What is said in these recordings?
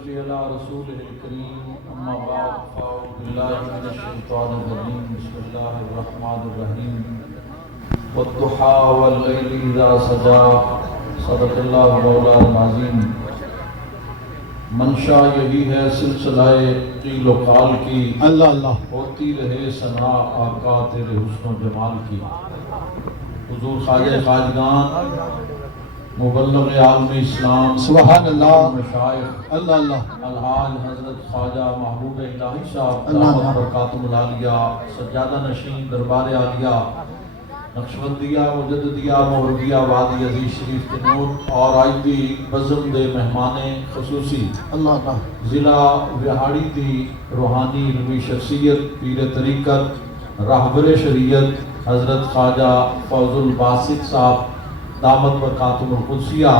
ونصلي على رسوله الكريم أما بعد فأعوذ بالله من الشيطان الرجيم بسم الله الرحمن الرحيم والضحى والليل إذا سجى صدق الله مولانا العظيم۔ منشا یہی ہے سلسلہ قیل و قال کی، اللہ اللہ ہوتی رہے ثنا آقا تیرے حسن و جمال کی۔ حضور خواجہ خواجگان مبلغ عالم اسلام سبحان اللہ مشائخ اللہ اللہ الحاج حضرت خواجہ محبوب الہی صاحب اللہ دامت اللہ برکاتہ العالیہ سجادہ نشین دربار عالیہ نقشبندیہ مجددیہ مغربیہ وادی عزیز شریف کے نور اور آئی بھی بزم دے مہمان خصوصی اللہ اللہ ضلع وہاڑی دی روحانی علمی شخصیت پیر طریقت راہبر شریعت حضرت خواجہ فوز الباسط صاحب دامت برکاتہ القدسیہ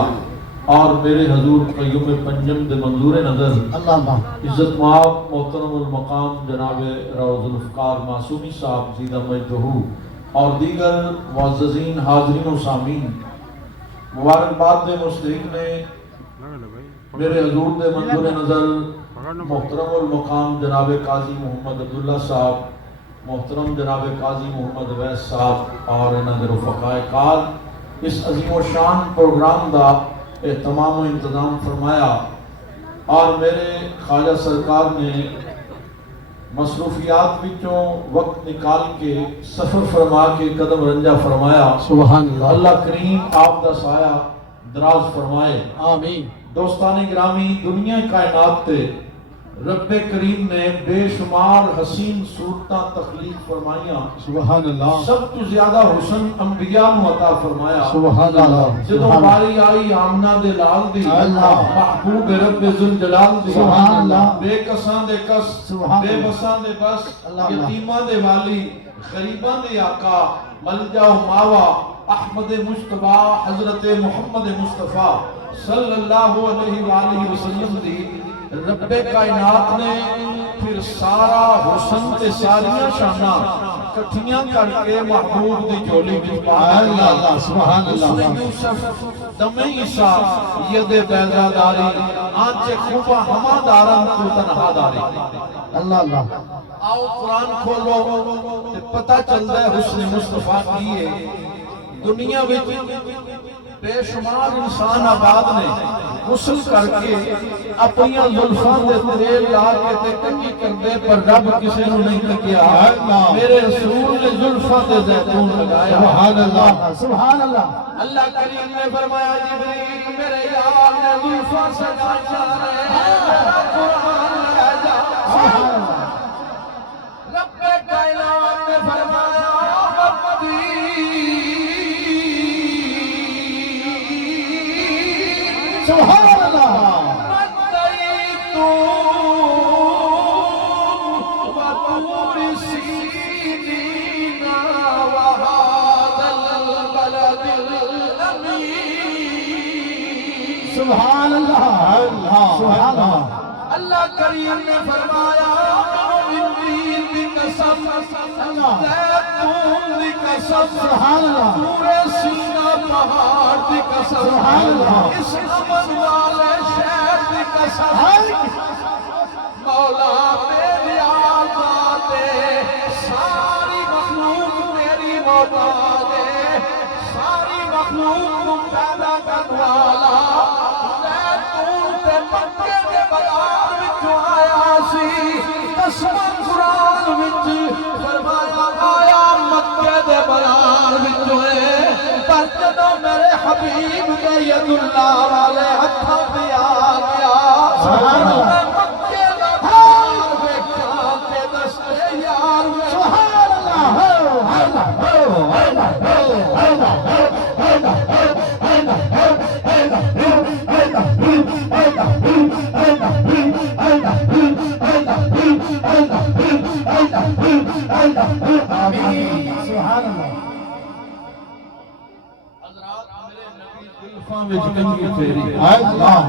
اور میرے حضور قیوم پنجم دے منظور نظر اللہ اللہ عزت مآب محترم المقام جناب روض الافکار معصومی صاحب زیدہ مجدہو اور دیگر معززین حاضرین و سامین، مبارکباد دے مستحق نے میرے حضور دے منظور نظر محترم المقام جناب قاضی محمد عبداللہ صاحب، محترم جناب قاضی محمد ویس صاحب اور انہاں دے رفقائے کار اس عظیم و شان پروگرام دا اہتمام و انتظام فرمایا، اور میرے خواجہ سرکار نے مصروفیات وچوں وقت نکال کے سفر فرما کے قدم رنجا فرمایا۔ سبحان اللہ اللہ کریم آپ دا سایہ دراز فرمائے، آمین۔ دوستان گرامی، دنیا کائنات تے رب کریم نے بے شمار حسین صورتاں تخلیق فرمائیاں، سبحان اللہ سب تو زیادہ حسن انبیاء نو عطا فرمایا۔ سبحان اللہ جدوں باری آئی آمنہ دے لال دی، اللہ محبوب رب ذوالجلال دی، سبحان اللہ بے کساں دے کس، سبحان بے اللہ بساں دے بس، اللہ یتیماں دے والی، غریباں دے آقا، ملجا و ماوا احمد مجتبیٰ حضرت محمد مصطفیٰ صلی اللہ علیہ وآلہ وسلم دی رب کائنات نے پھر سارا حسن تے ساریاں شانہ کٹھیاں کر کے محبوب دی جولی وچ پا اللہ اللہ سبحان حسن اللہ یوسف دم عیسیٰ ید بیضا داری آنچے خوبہ ہما دارن کو تنہا داری۔ اللہ اللہ آؤ قرآن کھولو تے پتہ چل ہے حسن مصطفیٰ کیے دنیا وچ بے شمار انسان آباد نے غسل کر کے اپنی زلفاں دے تیل لا کے تے کنگھی کر دے پر رب کسی نو نہیں لگیا، میرے رسول نے زلفاں دے زیتون لگایا۔ سبحان اللہ سبحان اللہ اللہ کریم نے فرمایا جبریل میرے یار نے زلفاں سجایا میرا قرآن لگا جا۔ سبحان اللہ رب کائنات نے فرمایا سبحان اللہ سبحان اللہ سبحان اللہ اللہ کریم نے فرمایا انجیل دی قسم، زیتون دی قسم، سبحان اللہ پورے سینہ پہاڑ دی قسم، سبحان اللہ اس امن والے شہر دی قسم، مولا میری آزاد ہے، ساری مخلوق میری محتاج ہے، ساری مخلوق کو پیدا کرنے والا زیتون تے مکے دے بازار وچوں آیا سی، قسم قرآن وچ فرمایا آیا مکے دے بازار وچوں ہے، پر جدوں میرے حبیب دے ید اللہ والے ہتھاں تے آ گیا، سبحان اللہ مکے دا بازار ویکھا تے دستے یار سبحان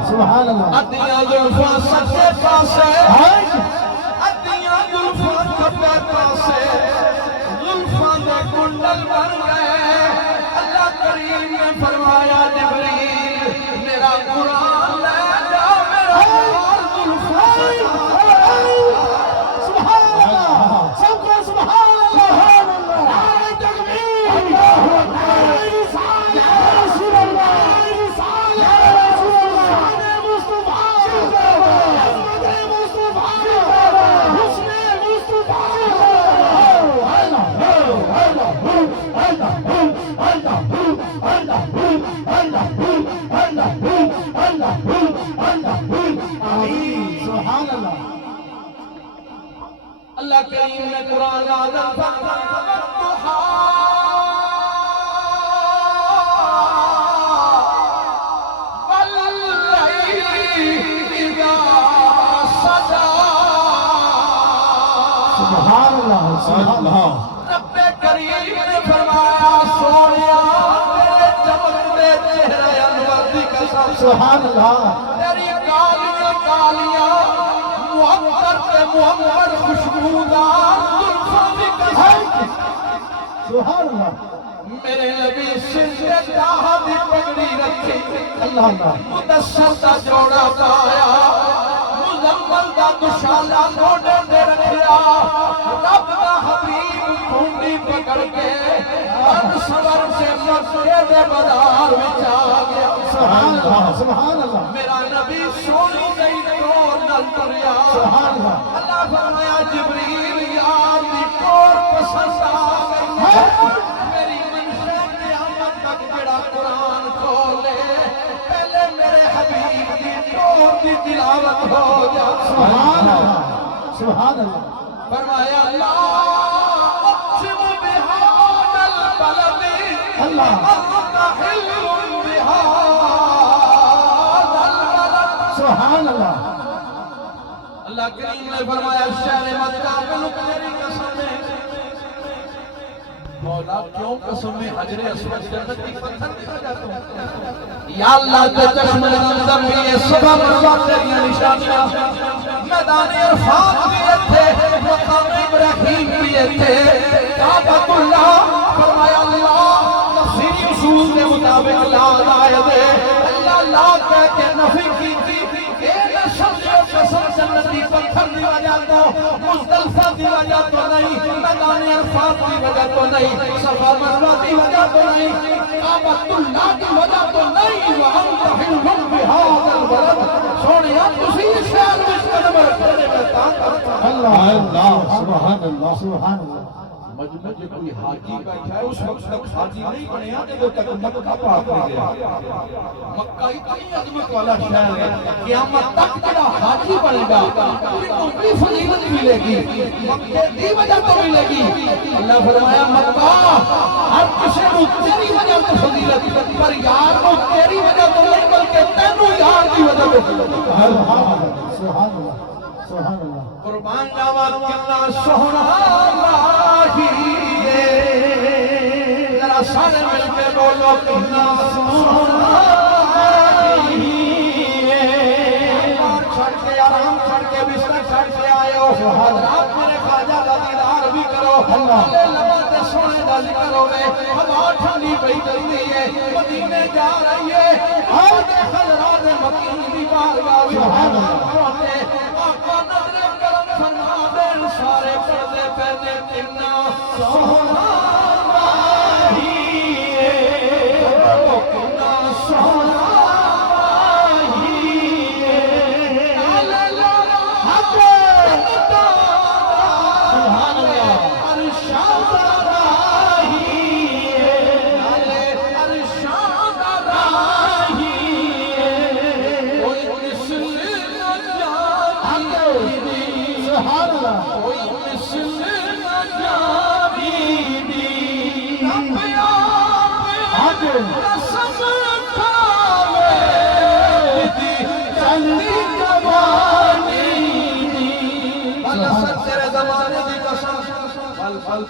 سبحان اللہ ادیاں زلفاں سجے پاسے، ادیاں زلفاں کھبے پاسے، زلفاں دے کنڈل بن گئے۔ اللہ کریم نے فرمایا جبریل میرا قرآن لے جا، میرا آمین سبحان اللہ اللہ کریم نے قرآن نازل فرمایا سبحان اللہ سبحان اللہ رب کریم نے فرمایا سونیا تیرے چمکتے چہرے انور دی قسم سبحان اللہ تیری کالیاں کالیاں معطر تے محمد خوشبودار زلفاں دی قسم سبحان اللہ میرے نبی سندے داہ دی پگڑی رکھی اللہ اللہ مدثر دا جوڑا پایا مزمل دا دشالہ موڈے دے رکھیا رب دا حبیب کھونڈی پکڑ کے ہر سور سے مکے دے بازار وچ آ گیا سبحان اللہ سبحان اللہ میرا نبی سونی گئی تو نل تریا سبحان اللہ اللہ فرمایا جبریل یار دی کور پسند آ گئی میری منشا قیامت تک جڑا قرآن کھولے پہلے میرے حبیب دی کور دی تلاوت ہو جا سبحان اللہ سبحان اللہ فرمایا لا اقسم بهذا البلد اللہ انت حل بهذا البلد سبحان اللہ اللہ کریم نے فرمایا شہر مکہ میں تیری قسم ہے مولا کیوں قسم میں حجر اسود جنت کی پتھر دکھا جاتا ہوں یا اللہ تے چشم زمزم بھی یہ صبح مروا تیری نشانیاں میدان عرفات بھی اتھے مقام ابراہیم بھی اتھے کعبۃ اللہ فرمایا اللہ تفسیری اصول کے مطابق لا آئے دے اللہ لا کہہ کے نفی کی تھی قسم جنتی پتھر دی وجہ تو مزدلفہ دی وجہ تو نہیں میدان عرفات دی وجہ تو نہیں صفا مروہ دی وجہ تو نہیں کعبۃ اللہ کی وجہ تو نہیں وَأَنْتَ حِلٌّ بِهَذَا الْبَلَدِ سونیا تسی اس شہر وچ قدم رکھنے میں طاقت اللہ اللہ سبحان اللہ سبحان اللہ مجمع جو کوئی حاجی بیٹھا ہے اس وقت تک حاجی نہیں بنیا جب تک مکہ پاک نہیں گیا مکہ اتنی عظمت والا شہر ہے قیامت تک جڑا حاجی بنے گا ان کو بھی فضیلت ملے گی مکے دی وجہ تو ملے گی اللہ فرمایا مکہ ہر کسی کو تیری وجہ تو فضیلت پر یار کو تیری وجہ تو نہیں بلکہ تینوں یار کی وجہ تو سبحان اللہ سبحان اللہ سبحان اللہ قربان جاوا کتنا سونا لاہی ذرا سارے مل کے بولو کتنا سونا لاہی چھڑ کے آرام چھڑ کے بستر چھڑ کے آئے ہو حضرات میرے خواجہ کا دیدار بھی کرو اللہ لباتے سونے دا ذکر ہوئے ہوا ٹھنڈی پئی کرتی ہے مدینے جا رہی ہے اور دے حضرات مکین دی بارگاہ سبحان اللہ آقا نظر کرم فرما دین سارے پردے پہنے کتنا سونا لاہی کتنا سونا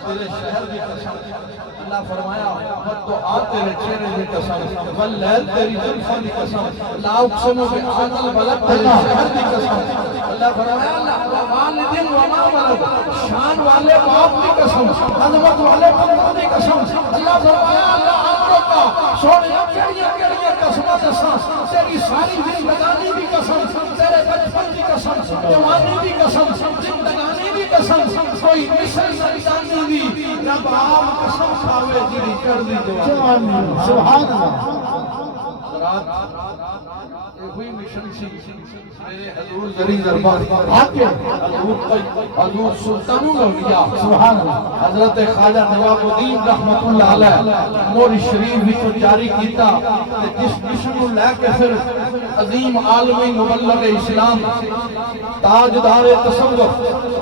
تیرے شہر دی قسم اللہ فرمایا تو آ تیرے چہرے دی قسم واللیل تیری زلفوں دی قسم لا اقسم بهذا البلد تیرے شہر دی قسم اللہ فرمایا والدین وما ولد شان والے باپ دی قسم عظمت والے پتر دی قسم اللہ فرمایا اللہ امروں کا سونے کیڑیاں قسماں دساں تیری ساری زندگانی دی قسم تیرے بچپن دی قسم جوانی دی قسم زندگانی دی قسم کوئی مثل زندگانی دی رب آپ قسم کھاوے جی کر دی سبحان اللہ حضرات ہوئی مشن سی میرے حضور زری دربار حضور سلطان الاولیاء سبحان اللہ حضرت خواجہ نواب الدین رحمت اللہ علیہ موری شریف وچ جاری کیتا تے جس مشن نو لے کے پھر عظیم عالمی مبلغ اسلام تاجدار تصوف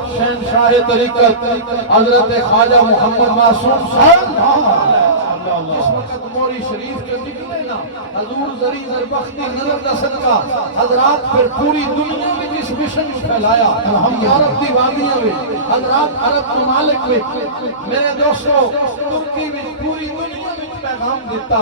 شہنشاہ طریقت حضرت خواجہ محمد معصوم صاحب جس وقت موری شریف کے نکلے نا حضور زری زربختی نظر دا صدقہ حضرات پھر پوری دنیا میں اس مشن کو پھیلایا یورپ دی وادیاں میں حضرات عرب ممالک میں میرے دوستو ترکی میں پوری دنیا میں پیغام دیتا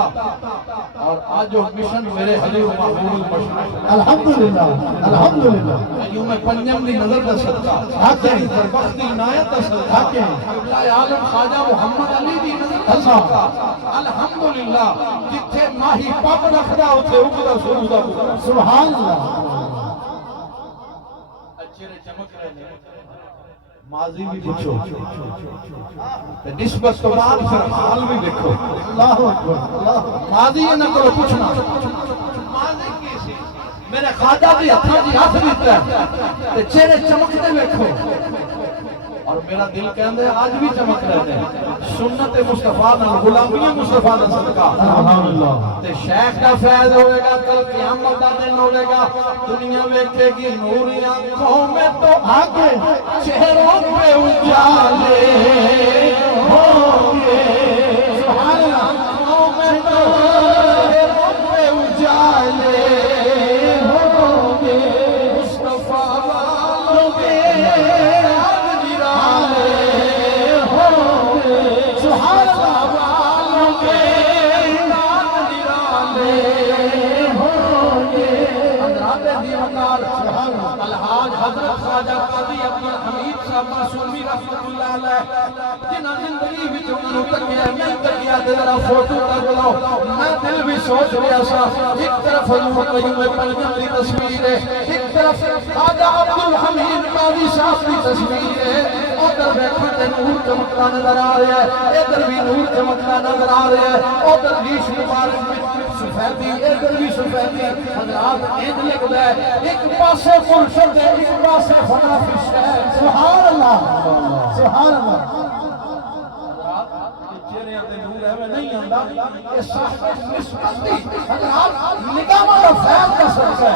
اور آج وہ مشن میرے حضور محمود مشہور الحمدللہ الحمدللہ ایوم پنجم دی نظر دا صدقہ زری زربختی عنایت دا صدقہ قبلہ عالم خواجہ محمد علی دی نظر دا صدقہ الحمدللہ جتھے ماہی پاپ رکھدا اتھے اگدا سرودہ پکڑا سبحان اللہ اچھے چمک رہے ہیں ماضی بھی دیکھو نسبت تو بعد پھر حال بھی دیکھو اللہ اکبر اللہ ماضی یہ نہ کرو پوچھنا ماضی کیسی میرے خواجہ دی ہتھاں دی ہاتھ دیتا ہے تے چہرے چمکتے دیکھو اور میرا دل کہندے آج بھی چمک رہے ہیں سنت مصطفیٰ نال غلامی مصطفیٰ دا صدقہ الحمدللہ تے شیخ کا فیض ہوئے گا کل قیامت دا دن ہوئے گا دنیا ویکھے گی نوری آنکھوں میں تو آگے چہروں پہ اجالے ہوں گے سبحان اللہ آنکھوں میں تو چہروں پہ اجالے ہوں گے مصطفیٰ والوں کے سبحان اللہ والوں کے حضرات دیوکار الحاج حضرت خواجہ قاضی عبدالحمید صاحب معصومی رحمت اللہ علیہ جنہاں زندگی وچ انہوں تکیا میں تکیا تے ذرا فوٹو کر لو میں دل بھی سوچ رہا سا ایک طرف حضور قیوم پنجم دی تصویر ہے ایک طرف خواجہ عبدالحمید قاضی صاحب کی تصویر ہے ادھر بیٹھے تے نور چمکتا نظر آ رہا ہے ادھر بھی نور چمکتا نظر آ رہا ہے ادھر ریش مبارک میں سفیدی ادھر بھی سفیدی حضرات ایک لگتا ہے ایک پاسے مرشد ہے ایک پاسے فنا فش ہے سبحان اللہ سبحان اللہ چہرے تے نور ہے نہیں آندا یہ صاحب نسبت دی حضرات نگاہ دا فیض کا صدقہ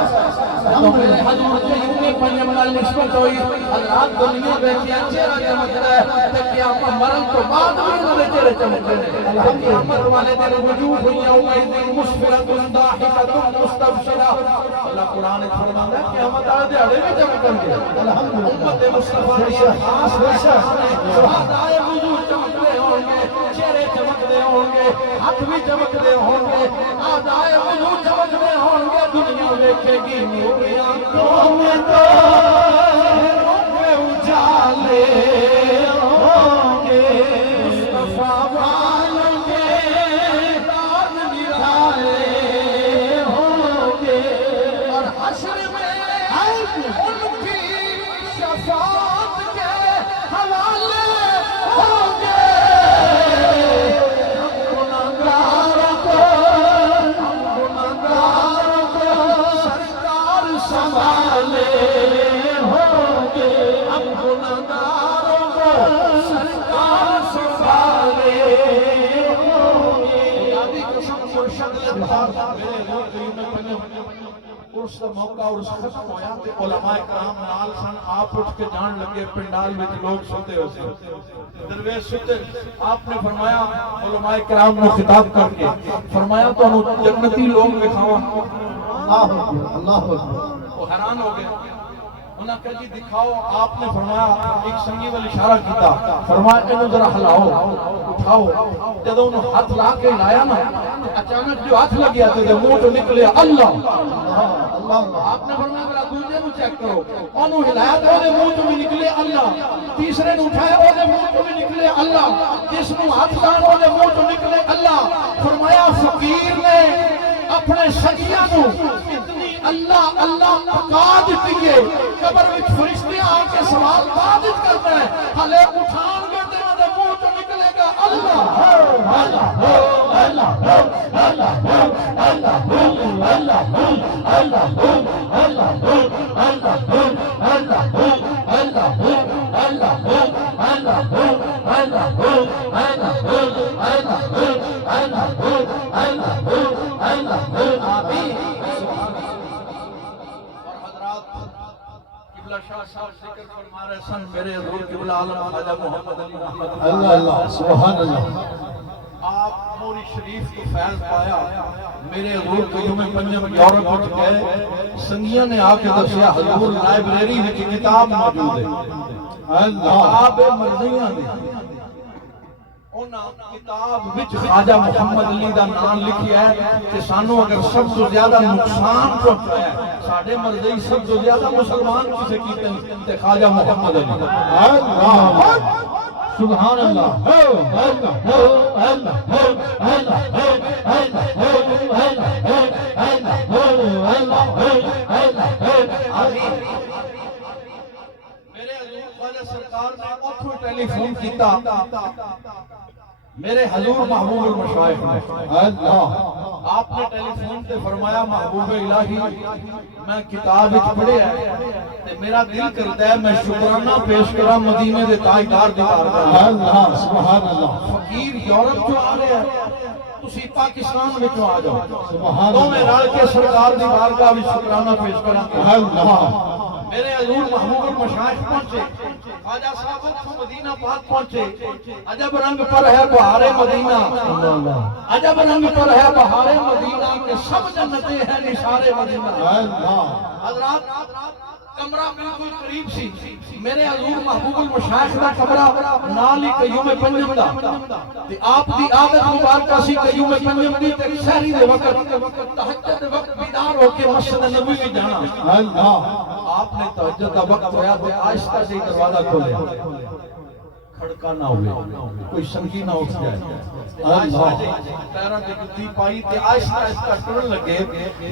ہے تو میرے حضور قیوم پنجم نال نسبت ہوئی حضرات دنیا ویکھیا چہرہ چمکدا ہے تے قیامت مرن تو بعد بھی انہاں دے چہرے چمکدے نے قیامت والے دن وجوہ یومئذ مسفرۃ ضاحکۃ مستبشرہ اللہ قرآن فرماتا ہے قیامت والے دیہاڑے بھی چمکن گے الحمدللہ امت مصطفیٰ دی خاص بشر آئے وجوہ چمکدے ہوں گے چہرے چمکدے ہوں گے ہاتھ بھی چمکدے ہوں گے آدائے وجوہ چمکدے ہوں گے دنیا دیکھے گی نوری آنکھوں میں تو اجالے ہوں گے مصطفیٰ والوں کے تاج نرالے ہوں گے اور حشر میں ان کی شفاعت کے حوالے ہوں گے سنبھالے ہوں گے اب گناہگاروں کو سرکار سنبھالے ہوں گے یادی قسم مرشد لطفار میرے روح قیوم پنجم اس کا موقع اور اس ختم ہویا کہ علماء کرام نال سن آپ اٹھ کے جان لگے پنڈال میں لوگ سوتے ہوتے درویش سوتے آپ نے فرمایا علماء کرام نے خطاب کر کے فرمایا تو انہوں جنتی لوگ دکھاوا اللہ اکبر اللہ اکبر وہ حیران ہو گئے انہاں کہا جی دکھاؤ آپ نے فرمایا ایک سنگی والی اشارہ کیتا فرمایا انہوں ذرا ہلاؤ اٹھاؤ جب انہوں ہاتھ لا کے لایا نا اچانک جو ہاتھ لگیا تھے منہ تو نکلے اللہ آپ نے فرمایا ذرا دوسرے کو چیک کرو انہوں ہلایا تو انہوں منہ تو بھی نکلے اللہ تیسرے نے اٹھایا انہوں منہ تو بھی نکلے اللہ جس نے ہاتھ لایا انہوں منہ تو نکلے اللہ فرمایا فقیر نے اپنے سجیہ کو اتنی اللہ اللہ پکا دیتی ہے قبر وچ فرشتے آ کے سوال بادت کرتے ہیں ہلے اٹھان کے دنوں دے منہ تو نکلے گا اللہ اللہ اللہ اللہ اللہ اللہ اللہ میرے حضور قبلہ عالم خواجہ محمد علی رحمت اللہ اللہ سبحان اللہ آپ موری شریف کی فیض پایا میرے حضور قیوم پنجم یورپ وچ گئے سنگیاں نے آ کے دسیا حضور لائبریری وچ کتاب موجود ہے اللہ کتاب مرضیاں دی انہاں کتاب وچ خواجہ محمد علی دا نام لکھیا ہے کہ سانو اگر سب تو زیادہ نقصان پہنچایا ہے ساڈے مرضی سب تو زیادہ مسلمان کسے کیتے ہیں تے خواجہ محمد علی اللہ سبحان اللہ میرے حضور خواجہ سرکار نے اوتھوں ٹیلی فون کیتا میرے حضور محبوب المشائخ نے اللہ آپ نے ٹیلی فون تے فرمایا محبوب الہی میں کتاب وچ پڑھیا ہے تے میرا دل کرتا ہے میں شکرانہ پیش کراں مدینے دے تاجدار دی بارگاہ اللہ سبحان اللہ فقیر یورپ چوں آ رہے ہیں تسی پاکستان وچوں آ جاؤ سبحان دونوں اللہ رل کے سرکار دی بارگاہ وچ شکرانہ پیش کراں اللہ میرے حضور محبوب المشائخ پہنچے خواجہ صاحب اتھوں مدینہ پاک پہنچے عجب رنگ پر ہے بہار مدینہ عجب رنگ پر ہے بہار مدینہ کہ سب جنتیں ہیں نثار مدینہ اللہ حضرات کمرہ بالکل قریب سی میرے حضور محبوب المشائخ دا کمرہ نال ہی قیوم پنجم دا تے آپ دی عادت مبارکہ سی قیوم پنجم دی تے سحری دے وقت تہجد دے وقت بیدار ہو کے مسجد نبوی میں جانا اللہ آپ نے تہجد دا وقت ہویا تے آہستہ سے دروازہ کھولیا کھڑکا نہ ہوئے کوئی سنگی نہ اٹھ جائے پیروں تے جُتی پائی تے آہستہ آہستہ ٹرن لگے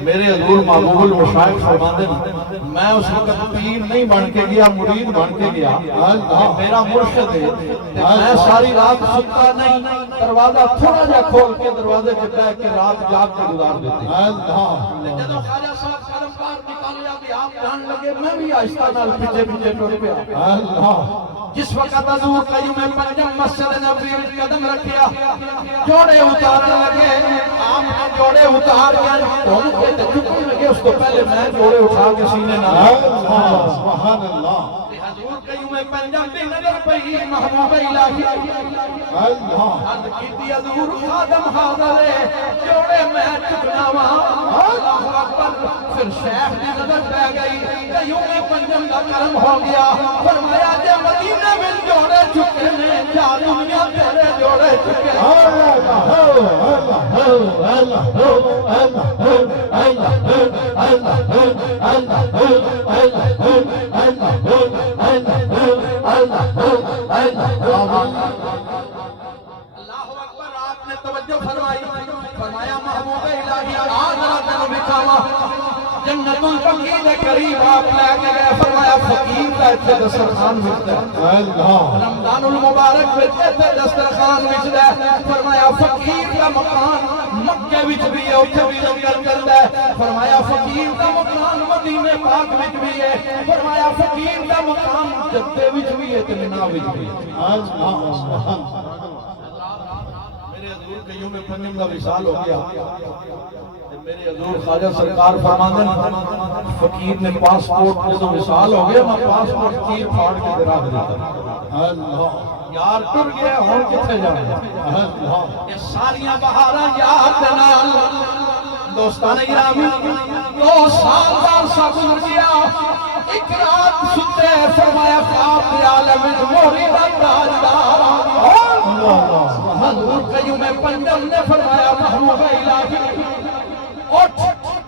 میرے حضور محبوب المشائخ فرماندے ہیں میں اس وقت پیر نہیں بن کے گیا مرید بن کے گیا میرا مرشد ہے میں ساری رات ستا نہیں دروازہ تھوڑا جا کھول کے دروازے پہ بیٹھ کے رات جاگ کے گزار دیتے اللہ جدو خواجہ صاحب قلم کار نکالیا کہ آپ جان لگے میں بھی آہستہ نال پیچھے پیچھے ٹر پیا اللہ جس وقت حضور قیوم پنجم مسجد نبوی میں قدم رکھیا جوڑے اتارنے لگے آپ نے جوڑے اتار کے دھوم کے جھکنے لگے اس کو پہلے میں جوڑے اٹھا کے سینے نہ اللہ سبحان اللہ حضور قیوم پنجم بھی نظر پئی محبوب الہی اللہ عرض کیتی حضور خادم حاضر ہے جوڑے میں چکنا وہاں اللہ اکبر پھر شیخ کی نظر پہ گئی قیوم پنجم کا کرم ہو گیا فرمایا جے مدینہ میں جوڑے چکے نے کیا دنیا تیرے جوڑے چکے اللہ اکبر آپ نے توجہ فرمائی فرمایا محبوب الہی آذرہ تنو بکھاوا جنت الفقیر دے قریب آپ لے کے گئے فرمایا فقیر کا اتنے دسترخوان ملتا ہے رمضان المبارک میں اتنے دسترخوان ملتا ہے فرمایا فقیر کا مکان مکہ وچ بھی ہے اتنے بھی لنگر چلتا ہے فرمایا فقیر کا مکان مدینہ پاک وچ بھی ہے فرمایا فقیر کا مکان جدے وچ بھی ہے تے منا وچ بھی ہے میرے حضور قیوم پنجم کا وصال ہو گیا میرے حضور خواجہ سرکار فرماندن فقیر نے پاسپورٹ کو تو وصال ہو گیا میں پاسپورٹ چیر پھاڑ کے رکھ دیتا یار ٹر گیا ہوں کتنے جانا یہ ساریاں بہاراں یاد نال دوستان گرامی 2 سال عرصہ گزر گیا ایک رات ستے فرمایا خواب کے عالم میں موری دا تاجدار حضور قیوم پنجم نے فرمایا محبوب الہی اٹھ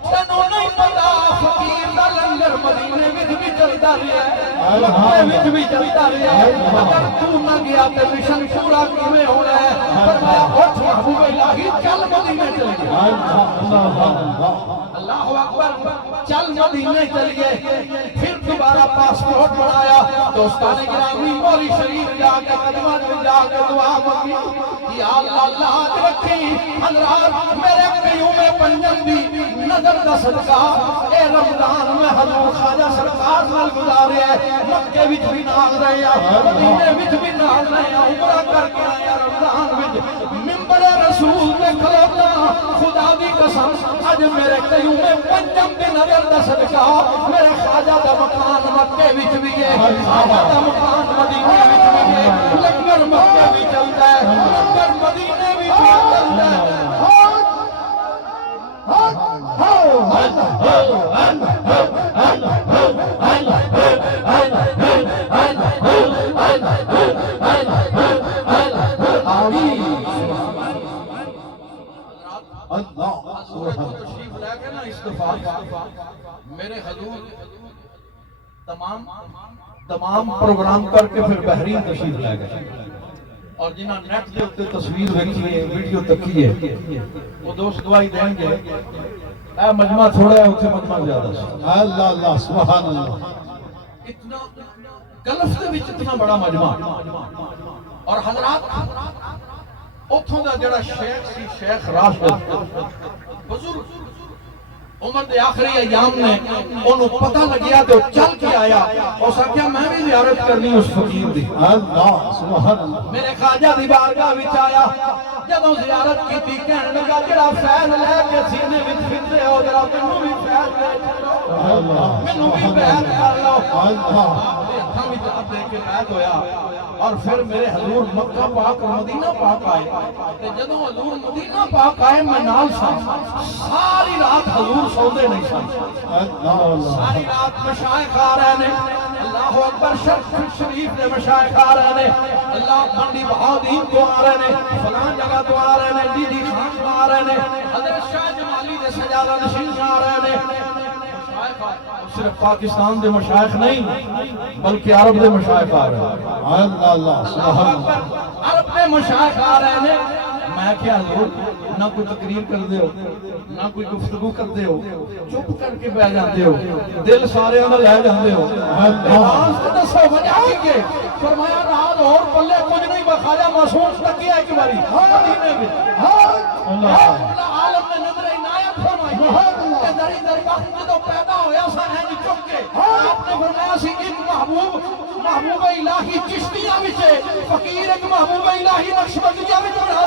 تنو نہیں پتا فقیر دا لنگر مدینے وچ بھی چلتا رہیا ہے مکے وچ بھی چلتا رہیا ہے اگر تو نہ گیا تے مشن پورا کیویں ہونا ہے فرمایا اٹھ محبوب الہی چل مدینے چل گئے اللہ اکبر چل مدینے چل گئے پھر دوبارہ پاسپورٹ بنایا دوستان گرامی موری شریف جا کے قدمہ جا کے دعا مانگی یا اللہ لاج رکھی حضرات میرے قیوم پنجم دی نظر دا صدقہ اے رمضان میں حضور خواجہ سرکار نال گزارے مکے وچ بھی نال رہے مدینے وچ بھی نال رہے عمرہ کر کے آیا رمضان وچ منبر رسول تے کھلوتا خدا دی قسم اج میرے قیوم پنجم دی نظر دا صدقہ میرے خواجہ دا مکان مکے وچ بھی ہے خواجہ دا مکان مدینے وچ بھی ہے لنگر مکے بھی چلتا ہے لنگر مدینے بھی چلتا ہے تشریف لے کے نا استفاد میرے حضور تمام پروگرام کر کے پھر بحرین تشریف لے گئے اور جنہاں نیٹ دے اتے تصویر دیکھی ہے ویڈیو تکی ہے وہ دوست گواہی دیں گے اے مجمع تھوڑا ہے اتنے مجمع زیادہ ہے اللہ اللہ سبحان اللہ اتنا گلف دے وچ اتنا بڑا مجمع اور حضرات اتھوں دا جڑا شیخ سی شیخ راشد بزرگ عمر دے آخری ایام نے انہوں پتہ لگیا تو چل کے آیا اور سکھیا میں بھی زیارت کرنی اس فقیر دی اللہ سبحان اللہ میرے خواجہ دی بارگاہ وچ آیا جدوں زیارت کی کہنے لگا جڑا فیض لے کے سینے وچ پھرتے ہو جڑا مینوں بھی فیض لے چلو مینوں بھی بیعت کر لو اللہ ہم اجازت دے کے بیعت ہویا اور پھر میرے حضور مکہ پاک اور مدینہ پاک آئے کہ جدوں حضور مدینہ پاک آئے میں نال سا ساری رات حضور سوندے نہیں سن ساری رات مشائخ آ رہے نے اللہ اکبر شریف نے مشائخ آ رہے نے اللہ منڈی بہادین کو آ رہے نے فلان جگہ تو آ رہے نے ڈی خان کو آ رہے نے حضرت شاہ جمالی دے سجادہ نشین آ رہے نے صرف پاکستان دے مشائخ نہیں بلکہ عرب دے مشائخ آ رہے ہیں اللہ اللہ سبحان اللہ عرب دے مشائخ آ رہے ہیں میں کیا حضور نہ کوئی تقریر کر دے ہو نہ کوئی گفتگو کر دے ہو چپ کر کے بیٹھ جاندے ہو دل سارے اندر لے جاندے ہو آواز تے دسو وجہ کی ہے فرمایا رات اور پلے کچھ نہیں بخاجہ معصوم تک ایک باری مدینے میں اللہ عالم نے نظر عنایت فرمائی کہ دری در وقت جدو پیدا ہویا سا ہے چک کے آپ نے فرمایا سی ایک محبوب الہی چشتیاں وچے فقیر ایک محبوب الہی نقشبندیاں وچ بڑھا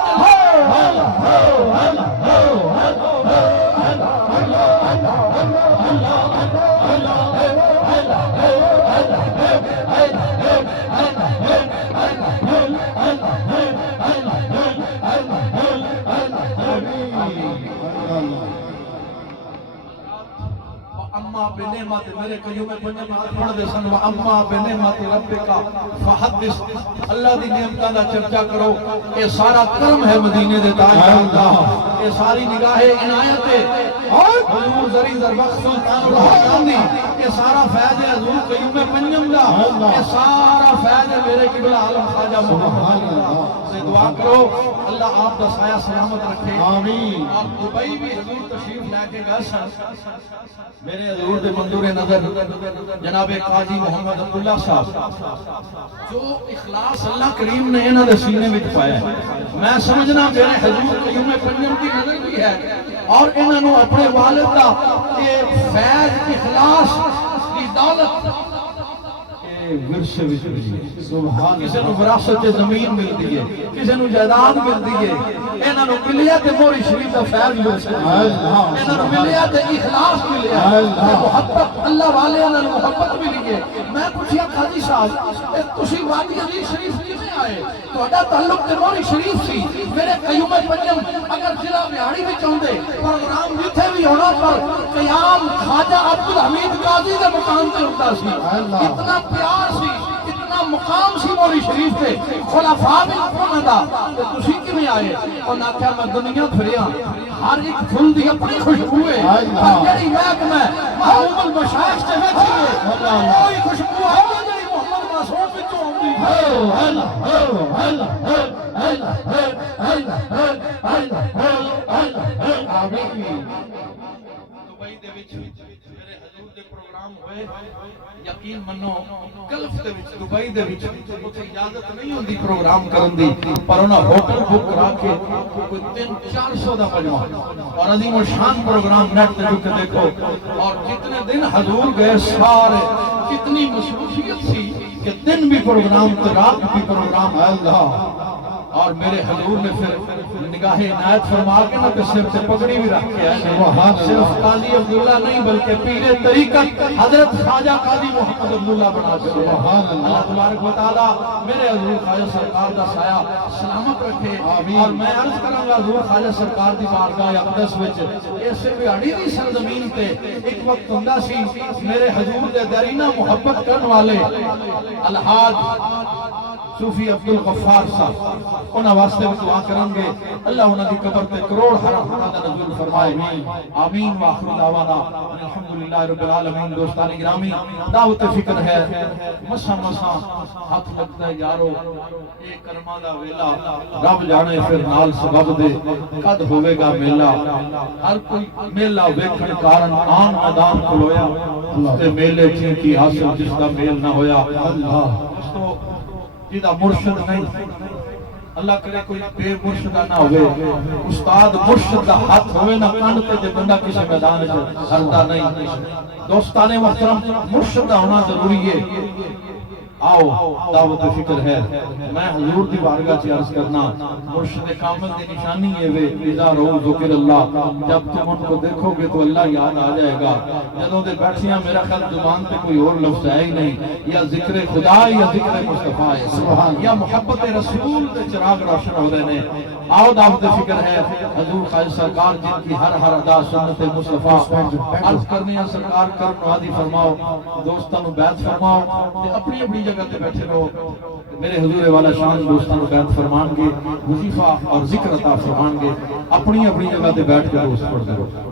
اما بنعمت میرے قیوم پنجم پڑھ دے سن اما بنعمت ربکا فحدث اللہ دی نعمتاں دا چرچا کرو اے سارا کرم ہے مدینے دے تاجدار دا اے ساری نگاہ عنایت ہے حضور زری زربخت سلطان الحسن دی اے سارا فیض ہے حضور قیوم پنجم دا اے سارا فیض ہے میرے قبلہ عالم خواجہ محمد سے دعا کرو اللہ آپ دا سایہ سلامت رکھے آمین آپ دبئی بھی حضور تشریف لے کے گئے سن میرے حضور دے منظور نظر جناب قاضی محمد عبداللہ صاحب جو اخلاص اللہ کریم نے انہاں دے سینے وچ پایا ہے میں سمجھنا میرے حضور قیوم پنجم کی نظر بھی ہے اور انہاں نو اپنے والد دا کہ فیض اخلاص کی دولت ورثے وچ ملی سبحان کسے نو وراثت زمین ملدی ہے کسے نو جائیداد ملدی ہے انہاں نو ملیا تے موری شریف دا فیض ملیا انہاں نو ملیا تے اخلاص ملیا محبت اللہ والے انہاں نو محبت ملی ہے میں پوچھیا قاضی صاحب تسی وادی علی شریف کیویں آئے تہاڈا تعلق تے موری شریف سی میرے قیوم پنجم اگر ضلع بہاڑی وچ ہوندے پروگرام جتھے بھی ہونا پر قیام خواجہ عبدالحمید قاضی دے مقام تے ہوندا سی اتنا پیار سی اتنا مقام سی موری شریف تے خلفاء بھی انہاں دا تے تسی کیویں آئے انہاں آکھیا میں دنیا پھریا ہر ایک پھول دی اپنی خوشبو ہے پر جڑی محکمہ محبوب المشائخ تے ویکھی ہے کوئی خوشبو ہے جڑی محمد معصوم وچوں آندی دبئی دے وچ میرے حضور دے پروگرام ہوئے یقین منو گلف دے وچ دبئی دے وچ اوتھے اجازت نہیں ہوندی پروگرام کرن دی پر انہاں ہوٹل بک کرا کے کوئی 300-400 دا مجمع اور عظیم الشان پروگرام نیٹ تے جو دیکھو اور کتنے دن حضور گئے سارے کتنی مصروفیت تھی کہ دن بھی پروگرام تو رات بھی پروگرام ہے اللہ اور میرے حضور نے پھر نگاہ عنایت فرما کے نہ کہ سر سے پگڑی بھی رکھ کے آئے صرف قاضی عبداللہ نہیں بلکہ پیر طریقت حضرت خواجہ قاضی محمد عبداللہ بنا کے اللہ تبارک و تعالیٰ میرے حضور خواجہ سرکار دا سایہ سلامت رکھے اور میں عرض کروں گا حضور خواجہ سرکار دی بارگاہ اقدس وچ اسے بہاڑی دی سرزمین تے ایک وقت ہوندا سی میرے حضور دے درینہ محبت کرن والے الحاج صوفی عبدالغفار صاحب انہاں واسطے دعا کریں گے اللہ انہاں دی قبر تے کروڑ حرم دا نزول فرمائے آمین واخر دعوانا الحمدللہ رب العالمین دوستان گرامی دعوت فکر ہے مسا مسا ہاتھ لگتا ہے یارو اے کرما دا ویلا رب جانے پھر نال سبب دے کد ہوے گا میلہ ہر کوئی میلہ ویکھن کارن آن میدان کھلویا تے میلے کی حاصل جس دا میل نہ ہویا اللہ جیدہ مرشد نہیں اللہ کرے کوئی بے مرشدہ نہ ہوئے استاد مرشد دا ہاتھ ہوئے نہ کانتے جے بندہ کسی میدان سے ہرتا نہیں دوستان محترم مرشدہ ہونا ضروری ہے آؤ دعوت فکر ہے میں حضور دی بارگاہ سے عرض کرنا مرشد کامل دی نشانی ہے وے اذا رو ذکر اللہ جب تم ان کو دیکھو گے تو اللہ یاد آ جائے گا جدوں دے بیٹھیاں میرا خیال زبان پہ کوئی اور لفظ ہے ہی نہیں یا ذکر خدا یا ذکر مصطفیٰ ہے یا محبت رسول دے چراغ روشن ہو رہے ہیں آؤ دعوت فکر ہے حضور خواجہ سرکار جن کی ہر ادا سنت مصطفیٰ عرض کرنی ہے سرکار کرن وادی فرماؤ دوستانو بیعت فرماؤ اپنی اپنی جگہ تے بیٹھے رہو میرے حضور والا شان دوستانو بیعت فرمان گے وظیفہ اور ذکر عطا فرمان گے اپنی اپنی جگہ تے بیٹھ کے دوست پڑھ دے رہو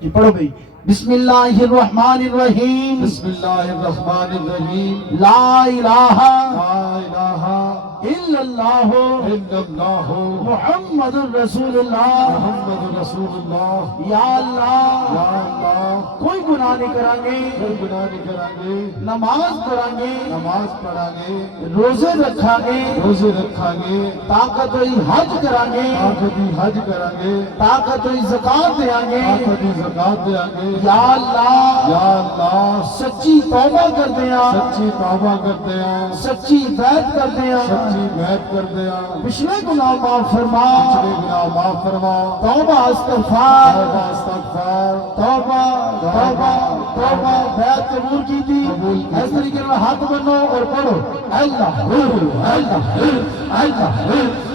جی پڑھو بھئی بسم اللہ الرحمن الرحیم بسم اللہ الرحمن الرحیم لا الہ لا الہ الا اللہ الا اللہ محمد الرسول اللہ محمد رسول اللہ یا اللہ یا اللہ کوئی گناہ نہیں کریں گے کوئی گناہ نہیں کریں گے نماز پڑھیں گے نماز پڑھیں گے روزے رکھیں گے روزے رکھیں گے طاقت ہوئی حج کریں گے طاقتی حج کریں گے طاقت ہوئی زکات دیں گے طاقتی زکات دیں گے یا اللہ یا اللہ سچی توبہ کر دیا سچی توبہ کرتے ہیں سچی بیعت کر دیا سچی بیعت کرتے ہیں پچھلے گناہ معاف فرما پچھلے گناہ معاف فرما توبہ استغفار توبہ استغفار توبہ توبہ توبہ بیعت قبول کی تھی قبول کی اس طریقے میں ہاتھ بنو اور پڑھو اللہ اللہ اللہ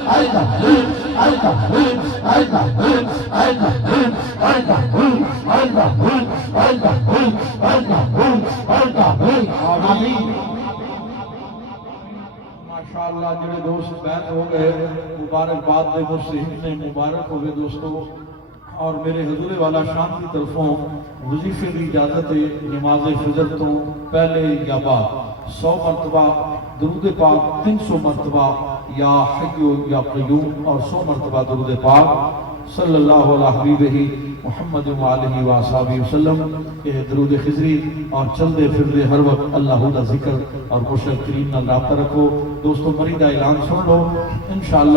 اللہ ماشاءاللہ جڑے دوست بیعت ہو گئے مبارکباد دے مرشد نے مبارک ہوئے دوستو اور میرے حضور والا شان کی طرفوں وظیفے کی اجازت ہے نماز فجر تو پہلے یا بعد 100 مرتبہ درود پاک 300 مرتبہ یا حی یا قیوم اور 100 مرتبہ درود پاک صلی اللہ علیہ حبیبہ محمد وآلہ وآصحابہ وسلم یہ درود خضری اور چلدے پھردے ہر وقت اللہ دا ذکر اور مرشد کریم نال رابطہ رکھو دوستو مریدہ اعلان سن لو انشاءاللہ